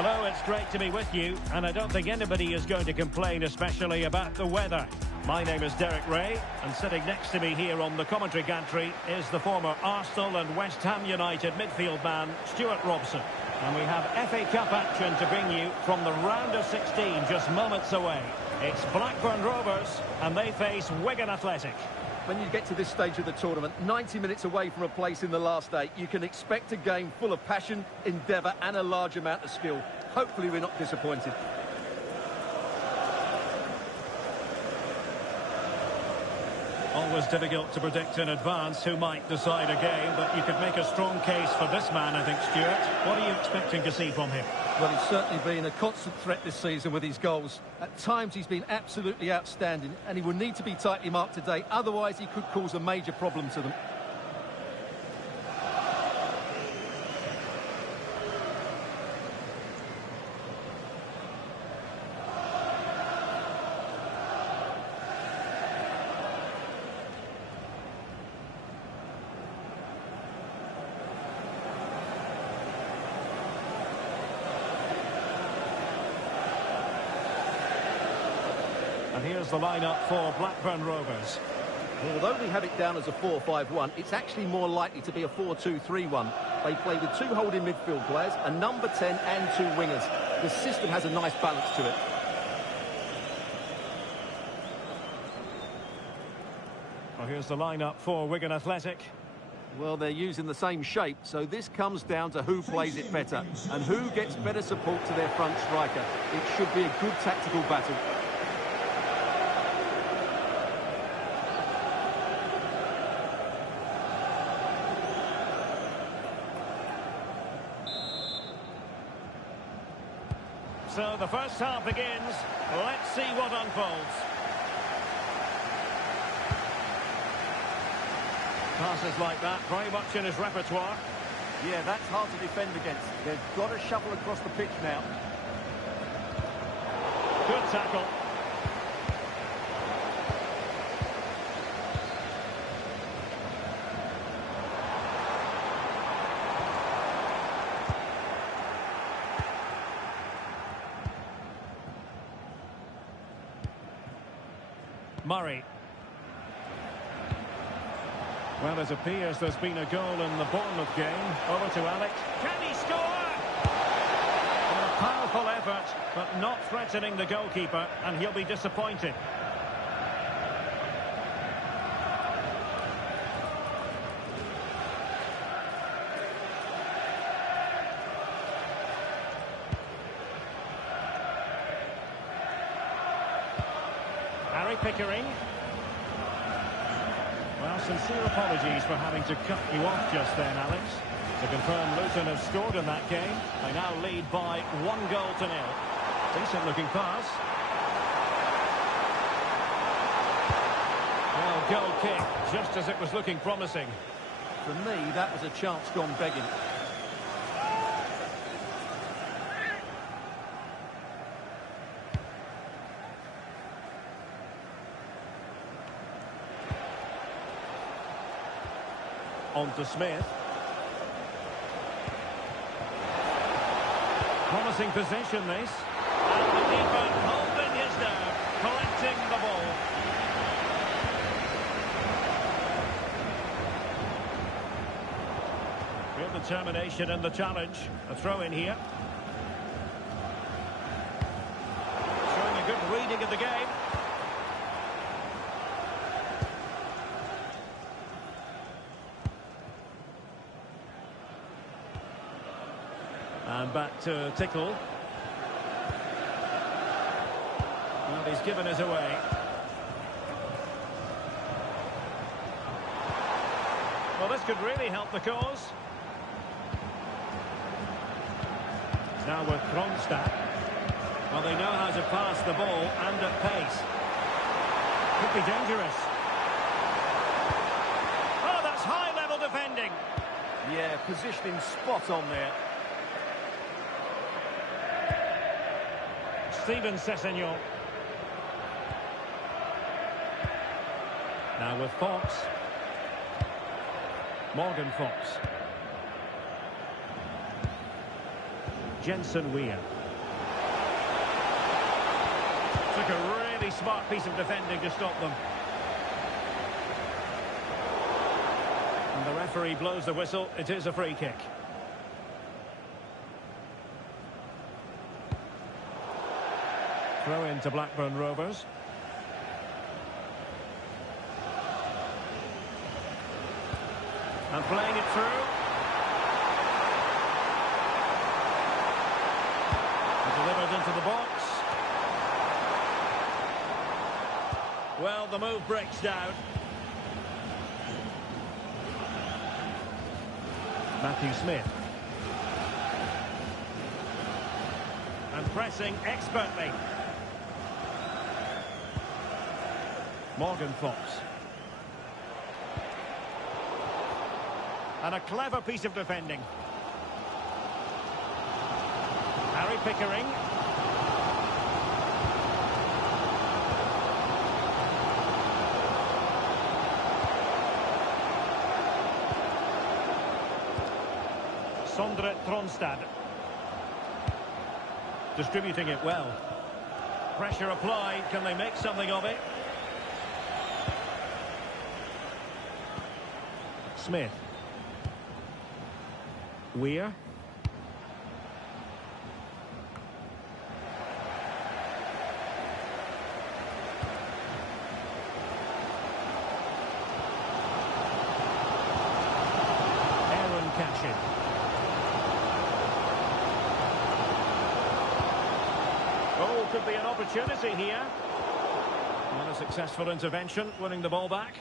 Hello, it's great to be with you, and I don't think anybody is going to complain, especially about the weather. My name is Derek Ray, and sitting next to me here on the commentary gantry is the former Arsenal and West Ham United midfield man, Stuart Robson. And we have FA Cup action to bring you from the round of 16, just moments away. It's Blackburn Rovers, and they face Wigan Athletic. When you get to this stage of the tournament, 90 minutes away from a place in the last 8, you can expect a game full of passion, endeavour and a large amount of skill. Hopefully we're not disappointed. Always difficult to predict in advance who might decide a game, but you could make a strong case for this man, I think, Stuart. What are you expecting to see from him? Well, he's certainly been a constant threat this season with his goals. At times he's been absolutely outstanding, and he will need to be tightly marked today, otherwise he could cause a major problem to them. And here's the lineup for Blackburn Rovers. Well, although we have it down as a 4-5-1, it's actually more likely to be a 4-2-3-1. They play with 2 holding midfield players, a number 10 and 2 wingers. The system has a nice balance to it. Well, here's the lineup for Wigan Athletic. Well, they're using the same shape, so this comes down to who plays it better and who gets better support to their front striker. It should be a good tactical battle. So the first half begins. Let's see what unfolds. Passes like that, very much in his repertoire. Yeah, that's hard to defend against. They've got to shuffle across the pitch now. Good tackle. Murray. Well, it appears there's been a goal in the Bournemouth game. Over to Alex. Can he score? A powerful effort, but not threatening the goalkeeper, and he'll be disappointed. Pickering. Well, sincere apologies for having to cut you off just then, Alex. To confirm, Luton have scored in that game. They now lead by 1-0. Decent looking pass. Well, goal kick, just as it was looking promising. For me, that was a chance gone begging. On to Smith. Promising position, this. And the keeper holding his nerve, collecting the ball. Real determination in the challenge. A throw in here. Showing a good reading of the game. And back to Tickle. Well, he's given us away. Well, this could really help the cause. Now with Kronstadt. Well, they know how to pass the ball and at pace. Could be dangerous. Oh, that's high-level defending. Yeah, positioning spot on there. Steven Sessegnon. Now with Fox. Morgan Fox. Jensen Weir. Took a really smart piece of defending to stop them. And the referee blows the whistle. It is a free kick. Throw in to Blackburn Rovers. And playing it through. Delivered into the box. Well, the move breaks down. Matthew Smith. And pressing expertly. Morgan Fox. And a clever piece of defending. Harry Pickering. Sondre Tronstad. Distributing it well. Pressure applied. Can they make something of it? Smith. Weir. Aaron Cashin. Oh, could be an opportunity here. Not a successful intervention, winning the ball back.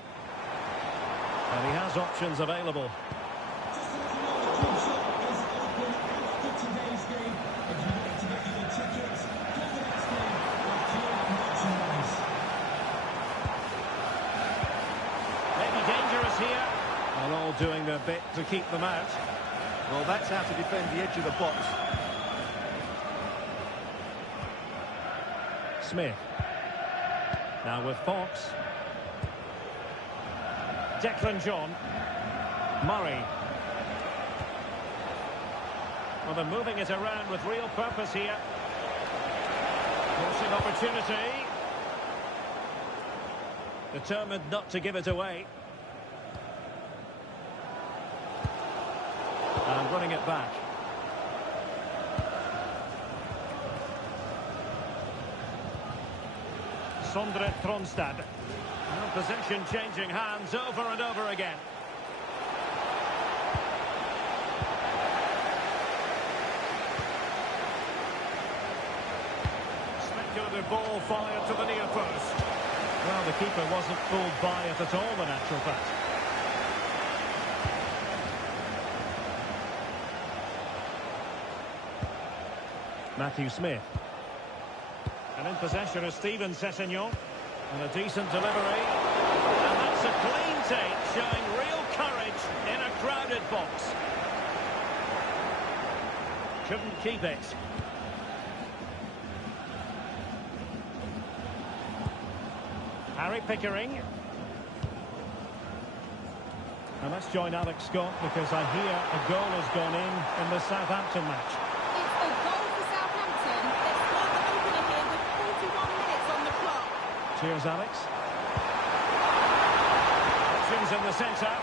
And he has options available. Maybe dangerous here. Well, all doing their bit to keep them out. Well, that's how to defend the edge of the box. Smith. Now with Fox. Declan John. Murray. Well, they're moving it around with real purpose here. Forcing opportunity. Determined not to give it away. And running it back. Sondre Tronstad. Possession changing hands over and over again. Speculative ball fired to the near post. Well, the keeper wasn't fooled by it at all, in actual fact. Matthew Smith. And in possession is Steven Sessegnon. And a decent delivery. And that's a clean take, showing real courage in a crowded box. Couldn't keep it. Harry Pickering. And let's join Alex Scott because I hear a goal has gone in the Southampton match. It's a goal for Southampton. They've scored the opener here with 41 minutes on the clock. Cheers, Alex. Options in the centre.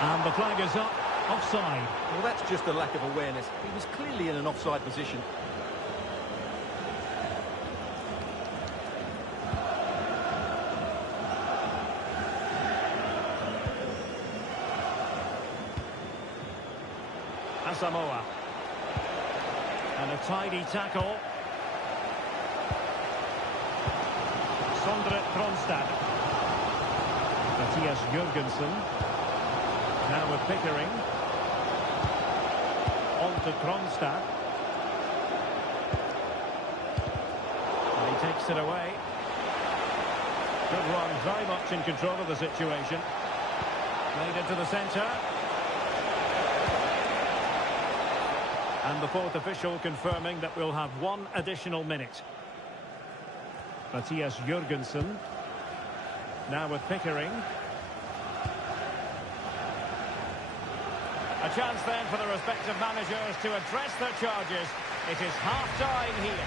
And the flag is up. Offside. Well, that's just a lack of awareness. He was clearly in an offside position. Asamoah. And a tidy tackle. Sondre Tronstad. Matthias Jurgensen. Now with Pickering. On to Tronstad. And he takes it away. Good run, very much in control of the situation. Made into the centre. And the fourth official confirming that we'll have one additional minute. Matthias Jurgensen. Now with Pickering. A chance then for the respective managers to address their charges. It is half-time here.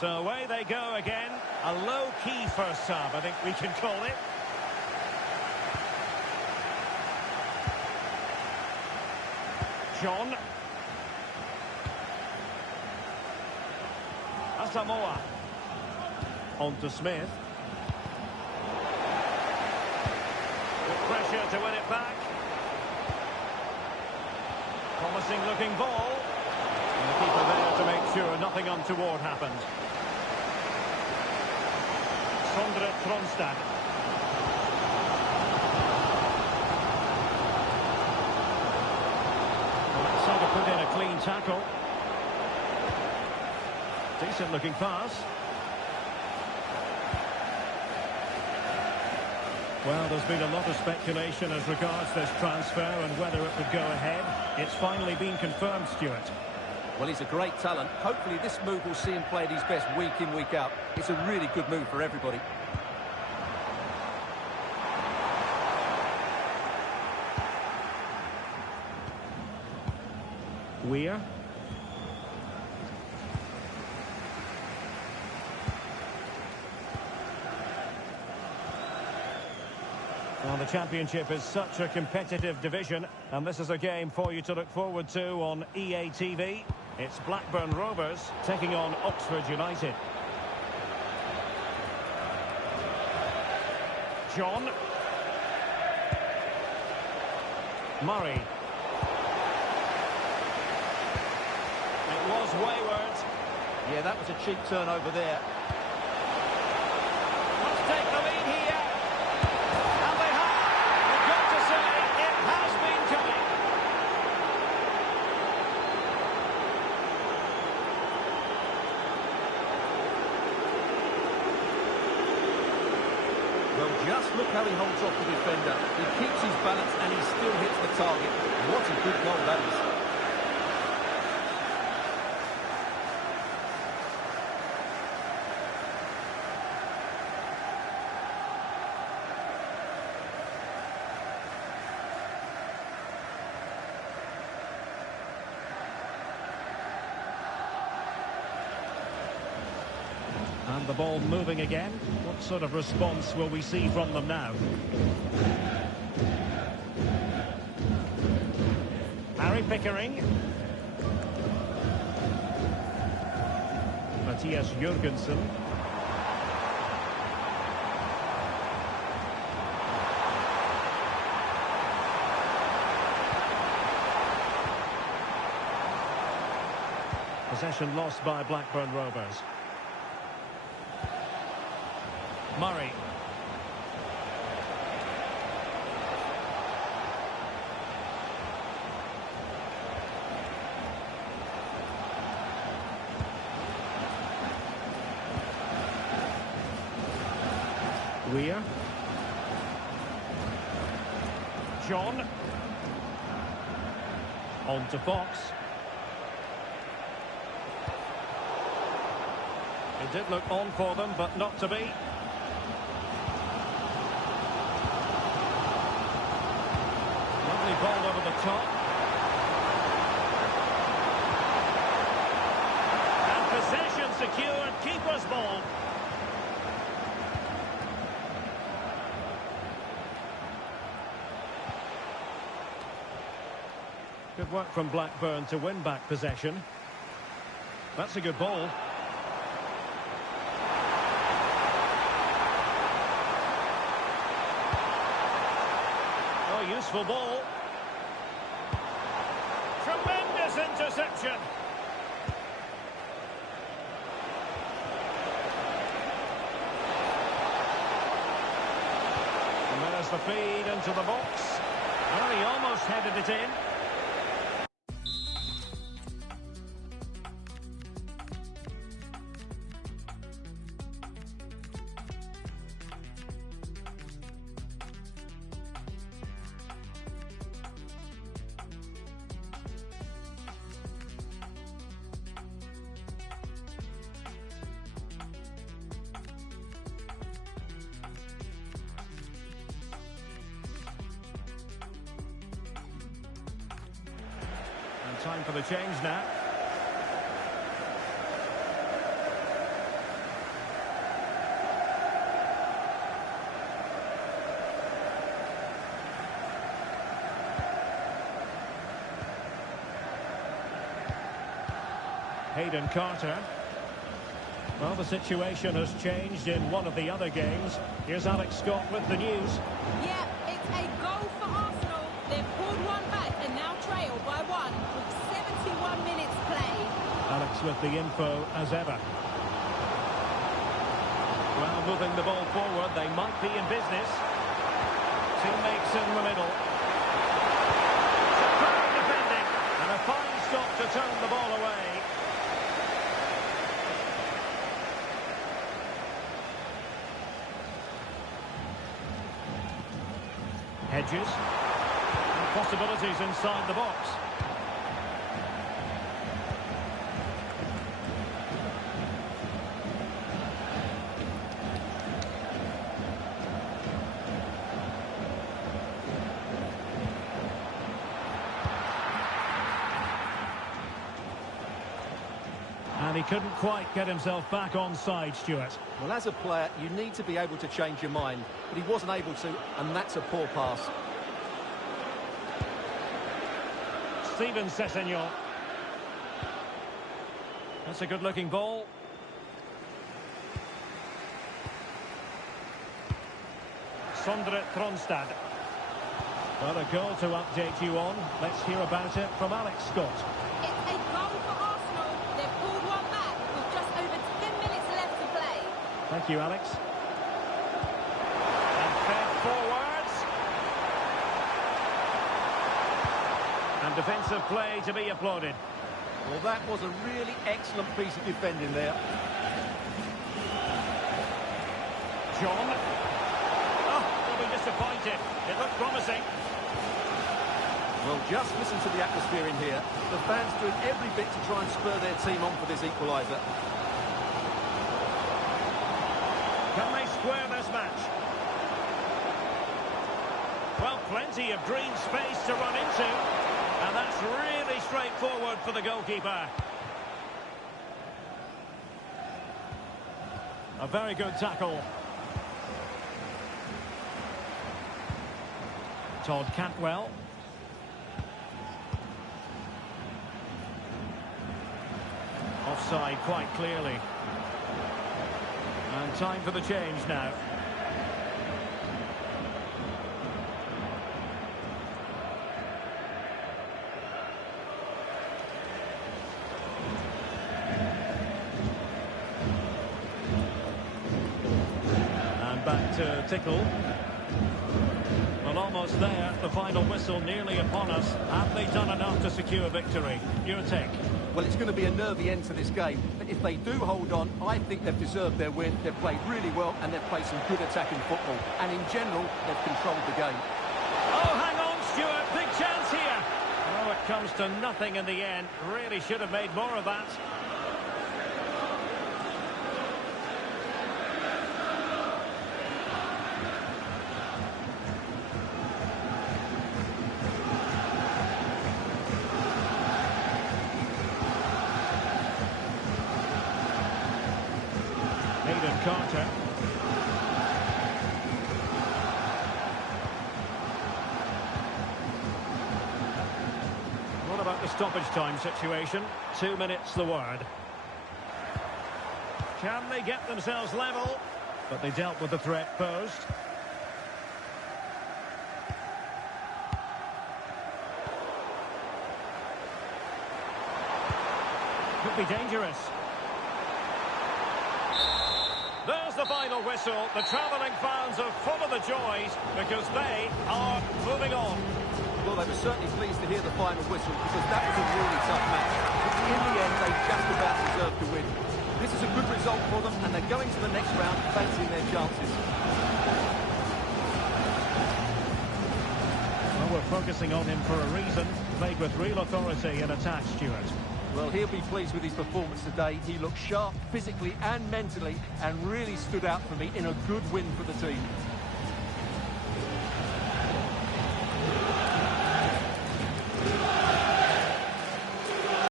So away they go again. A low-key first half, I think we can call it. John. Asamoah. On to Smith. With pressure to win it back. Promising looking ball. And the keeper there to make sure nothing untoward happened. Sondre Tronstad. Well, that's how to put in a clean tackle. Decent looking pass. Well, there's been a lot of speculation as regards this transfer and whether it would go ahead. It's finally been confirmed, Stuart. Well, he's a great talent. Hopefully this move will see him play at his best week in, week out. It's a really good move for everybody. Weir. Well, the Championship is such a competitive division, and this is a game for you to look forward to on EA TV. It's Blackburn Rovers taking on Oxford United. John. Murray. It was wayward. Yeah, that was a cheap turnover there. Let's take the lead here. And they have. We've got to say, it has been coming. Well, just look how he holds off the defender. He keeps his balance and he still hits the target. What a good goal that is. And the ball moving again. What sort of response will we see from them now? Harry Pickering. Matthias Jurgensen. Possession lost by Blackburn Rovers. Murray. Weir. John. On to Fox. It did look on for them, but not to be. Lovely ball over the top. And possession secured, keeper's ball. Good work from Blackburn to win back possession. That's a good ball. Oh, useful ball. Tremendous interception. And there's the feed into the box. Well, he almost headed it in. time for the change now. Hayden Carter. Well, the situation has changed in one of the other games. Here's Alex Scott with the news. Yeah, it's a goal for Arsenal. They've pulled one back and now trail by one with 71 minutes played. Alex with the info as ever. Well, moving the ball forward, they might be in business. Teammates in the middle. Superb defending, and a fine stop to turn the ball away. Hedges. And possibilities inside the box. And he couldn't quite get himself back on side, Stuart. Well, as a player, you need to be able to change your mind, but he wasn't able to, and that's a poor pass. Steven Sessegnon. That's a good-looking ball. Sondre Tronstad. Well, a goal to update you on. Let's hear about it from Alex Scott. It's a goal for Arsenal. They've pulled one back with just over 10 minutes left to play. Thank you, Alex. And fed forwards. And defensive play to be applauded. Well, that was a really excellent piece of defending there. John. Oh, they'll be disappointed. It looked promising. Well, just listen to the atmosphere in here. The fans doing every bit to try and spur their team on for this equaliser. Can they square this match? Well, plenty of green space to run into. And that's really straightforward for the goalkeeper. A very good tackle. Todd Cantwell. Offside quite clearly. And time for the change now. And back to Tickle. Well, almost there. The final whistle nearly upon us. Have they done enough to secure victory? Your take? Well, it's going to be a nervy end to this game, but if they do hold on, I think they've deserved their win. They've played really well, and they've played some good attacking football. And in general, they've controlled the game. Oh, hang on, Stuart. Big chance here. Oh, it comes to nothing in the end. Really should have made more of that. Hayden Carter. What about the stoppage time situation? 2 minutes the word. Can they get themselves level? But they dealt with the threat posed. Could be dangerous. There's the final whistle. The travelling fans are full of the joys because they are moving on. Well, they were certainly pleased to hear the final whistle because that was a really tough match. But in the end, they just about deserved to win. This is a good result for them, and they're going to the next round fancying their chances. Well, we're focusing on him for a reason. Played with real authority and attack, Stuart. Well, he'll be pleased with his performance today. He looked sharp physically and mentally and really stood out for me in a good win for the team.